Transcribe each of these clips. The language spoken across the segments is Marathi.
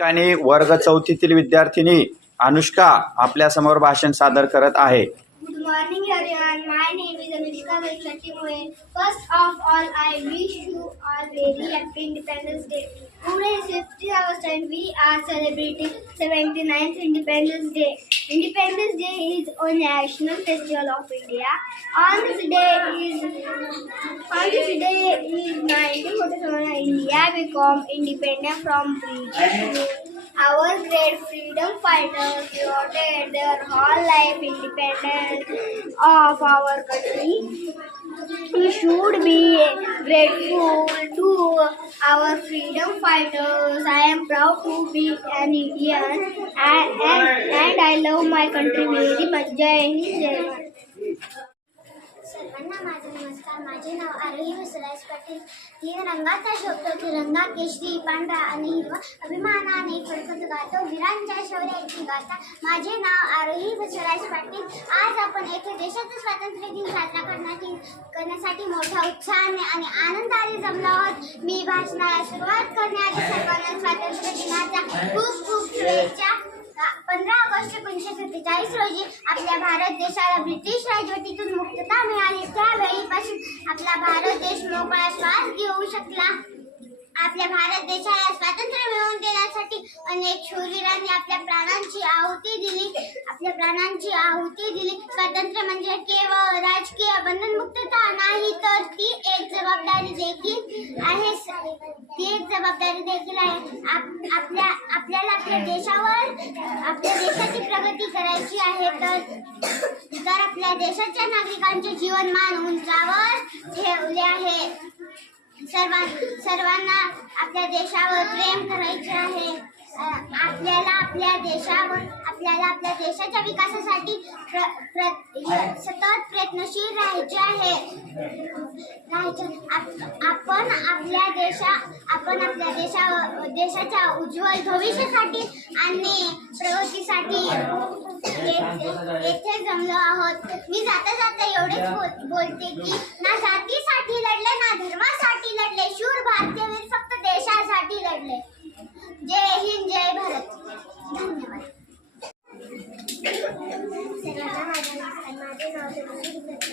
ठिकाणी वर्ग चौथीतील विद्यार्थिनी अनुष्का आपल्यासमोर भाषण सादर करत आहे. Good morning everyone my name first of all I wish you all very independence day पुढे fifty August we are celebrating seventy ninth independence day independence day is a national festival of India on day is on this is 1947 India become independent from British. Our great freedom fighters fought their whole life independence of our country. We should be grateful to our freedom fighters. I am proud to be an Indian and, and, and I love my country very much. Jai Hind. सर्वांना माझे नमस्कार. माझे नाव आरोही विसराज पाटील. तीन रंगाचा की तिरंगा केशरी पांढरा आणि हिरवा अभिमानाने फडकत गातो. वीरांच्या शौर्याची गाथा. माझे नाव आरोही विसराज पाटील. आज आपण येथे देशाचा स्वातंत्र्य दिन साजरा करण्याची करण्यासाठी मोठ्या उत्साहाने आणि आनंदाने जमलो आहोत. मी भाषणाला सुरुवात करण्याआधी सर्वांना स्वातंत्र्य दिनाच्या खूप खूप शुभेच्छा. पंधरा ऑगस्ट एकोणीसशे सत्तेचाळीस रोजी आपल्या भारत देशाला ब्रिटिश राजवटीतून मुक्त आपला भारत देश मोकळा श्वास घेऊ शकला. आपल्या भारत देशाला स्वातंत्र्य मिळवून देण्यासाठी अनेक शूरवीरांनी आपल्या प्राणांची आहुती दिली. आपल्या प्राणांची आहुती दिली. स्वातंत्र्य म्हणजे केवळ राजकीय बंधनमुक्तता नाही तर ती एक जबाबदारी देखील आहे. ती एक जबाबदारी देखील आहे. आप- आपल्या आपल्याला आपल्या देशावर आपल्या देशाची प्रगती करायची आहे तर तर आपल्या देशाच्या नागरिकांचे जीवनमान उंचावर ठेवले आहे. सर्वां सर्वांना आपल्या देशावर प्रेम करायचे आहे. आपल्याला आपल्या देशावर आपल्याला आपल्या देशाच्या विकासासाठी प्र, प्र, सतत प्रयत्नशील राहायचे आहे. राहायचे आपण आपल्या देशा आपण आपल्या देशावर देशाच्या उज्ज्वल भविष्यासाठी आणि प्रगतीसाठी येथे जमलो आहोत. मी जाता जाता एवढेच बोलते की ना जातीसाठी लढले ना धर्मासाठी लढले शूर भारतीय फक्त देशासाठी लढले. जय हिंद जय भारत. धन्यवाद.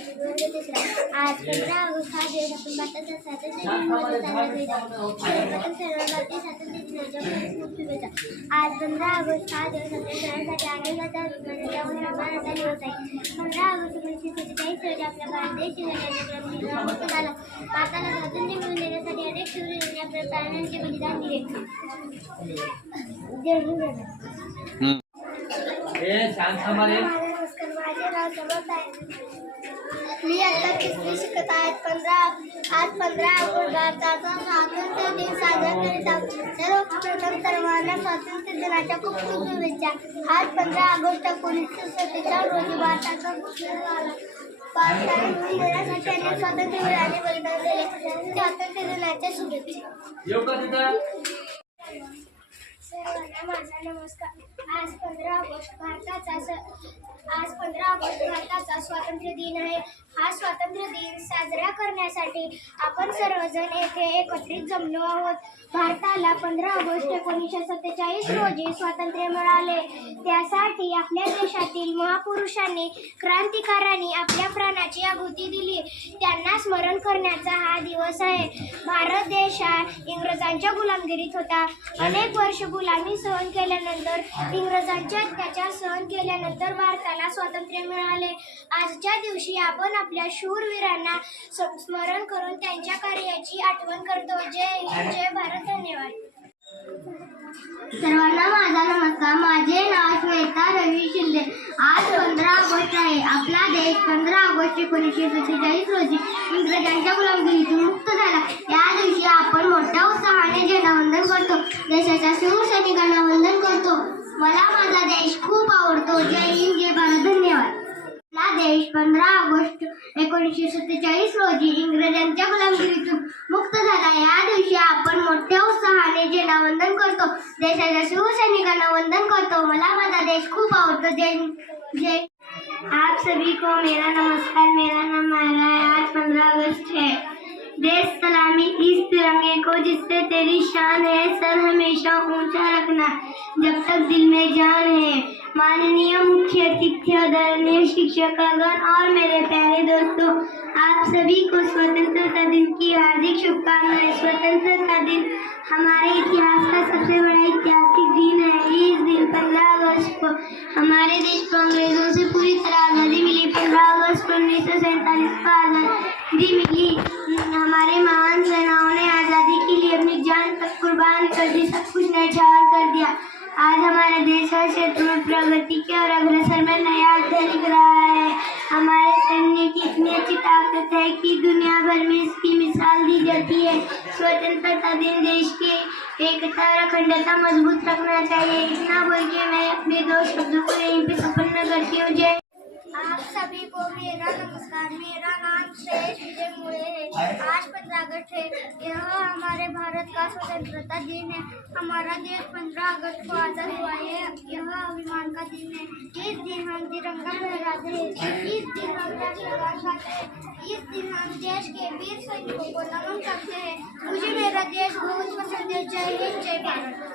आज पंधरा ऑगस्ट हा दिवस आपण भारताचा स्वातंत्र्य दिन म्हणून साजरा करीत आहोत सर्व स्वातंत्र्य दिनाच्या खूप शुभेच्छा. आज पंधरा ऑगस्ट हा दिवस आपल्या सगळ्यांसाठी आनंदाचा अभिमानाचा व आहे. पंधरा ऑगस्ट एकोणीसशे सत्तेचाळीस रोजी भारत देश झाला भारताला स्वातंत्र्य बलिदान दिले नमस्कार माझे नाव समर्थ आहे मी आता तिसरी शिकत आहे पंधरा आज पंधरा ऑगस्ट भारताचा स्वातंत्र्य दिन साजरा करीत आहोत सर्वप्रथम सर्वांना स्वातंत्र्य दिनाच्या खूप खूप शुभेच्छा आज पंधरा ऑगस्ट एकोणीसशे सत्तेचाळीस रोजी भारताचा झाला. भारताला मिळवून देण्यासाठी अनेक बलिदान दिले स्वातंत्र्य दिनाच्या शुभेच्छा सर्वांना माझा नमस्कार. आज पंधरा ऑगस्ट भारताचा स- आज पंधरा ऑगस्ट भारताचा स्वातंत्र्य दिन आहे. हा स्वातंत्र्य दिन साजरा करण्यासाठी आपण सर्वजण येथे एकत्रित जमलो आहोत. भारताला पंधरा ऑगस्ट एकोणीसशे सत्तेचाळीस रोजी स्वातंत्र्य मिळाले. त्यासाठी आपल्या देशातील महापुरुषांनी क्रांतिकारांनी आपल्या प्राणाची आहुती दिली. त्यांना स्मरण करण्याचा हा दिवस आहे. भारत देश हा इंग्रजांच्या गुलामगिरीत होता. अनेक वर्ष गुलाम सहन केल्यानंतर इंग्रजांच्या अत्याचार सहन केल्यानंतर भारताला स्वातंत्र्य मिळाले. आजच्या दिवशी आपण आपल्या शूरवीरांना स्मरण करून त्यांच्या कार्याची आठवण करतो. जय जय भारत धन्यवाद. सर्वांना माझा नमस्कार. माझे नाव श्वेता रवी शिंदे. आज पंधरा ऑगस्ट आहे. आपला देश पंधरा ऑगस्ट एकोणीसशे सत्तेचाळीस रोजी इंग्रजांच्या गुलामगिरीतून मुक्त झाला. या दिवशी आपण मोठ्या उत्साहाने झेंडावंदन करतो. देशाच्या शिवसैनिकांना वंदन करतो. मला माझा देश खूप आवडतो. जय हिंद जय भारत. धन्यवाद. आपला देश पंधरा ऑगस्ट एकोणीसशे सत्तेचाळीस रोजी इंग्रजांच्या गुलामगिरीतून मुक्त झाला. या दिवशी आपण मोठ्या उत्साहाने झेंडावंदन करतो. देशाच्या शिवसैनिकांना वंदन करतो. मला माझा देश खूप आवडतो. जय जय आप सभी को मेरा नमस्कार. मेरा नाम मायरा है. आज पंद्रह अगस्त देश सलामी इस तिरंगे को, जिससे तेरी शान है, सर हमेशा ऊँचा रखना, जब तक दिल में जान है। माननीय मुख्य अतिथि, आदरणीय शिक्षकगण और मेरे प्यारे दोस्तों, आप सभी को स्वतंत्रता दिन की हार्दिक शुभकामनाएँ। स्वतंत्रता दिन हमारे इतिहास का सबसे बड़ा ऐतिहासिक दिन है। इस दिन पंद्रह अगस्त को हमारे देश को अंग्रेज़ों से पूरी तरह जान तक कर दी सब कुछ न्यौछावर कर दिया। आज हमारा देश हर क्षेत्र में प्रगति के और अग्रसर में नया अध्याय लिख रहा है। हमारे सैन्य की इतनी अच्छी ताकत है कि दुनिया भर में इसकी मिसाल दी जाती है। स्वतंत्रता दिन देश की एकता और अखंडता मजबूत रखना चाहिए। इतना बोल के मैं अपने दो शब्दों को यहीं पे संपन्न करती हूँ। जय आप सभी को मेरा नमस्कार मेरा नाम श्रेष विजय मुळे है। आज पंद्रह अगस्त है। यह हमारे भारत का स्वतंत्रता दिन है। हमारा देश पंद्रह अगस्त को आजाद हुआ है। यह अभिमान का दिन है। इस दिन हम तिरंगा लहराते हैं। इस दिन हम राष्ट्रगान गाते हैं। इस दिन हम देश के वीर सैनिकों को नमन करते हैं। मुझे मेरा देश बहुत पसंद है। जय हिंद जय भारत।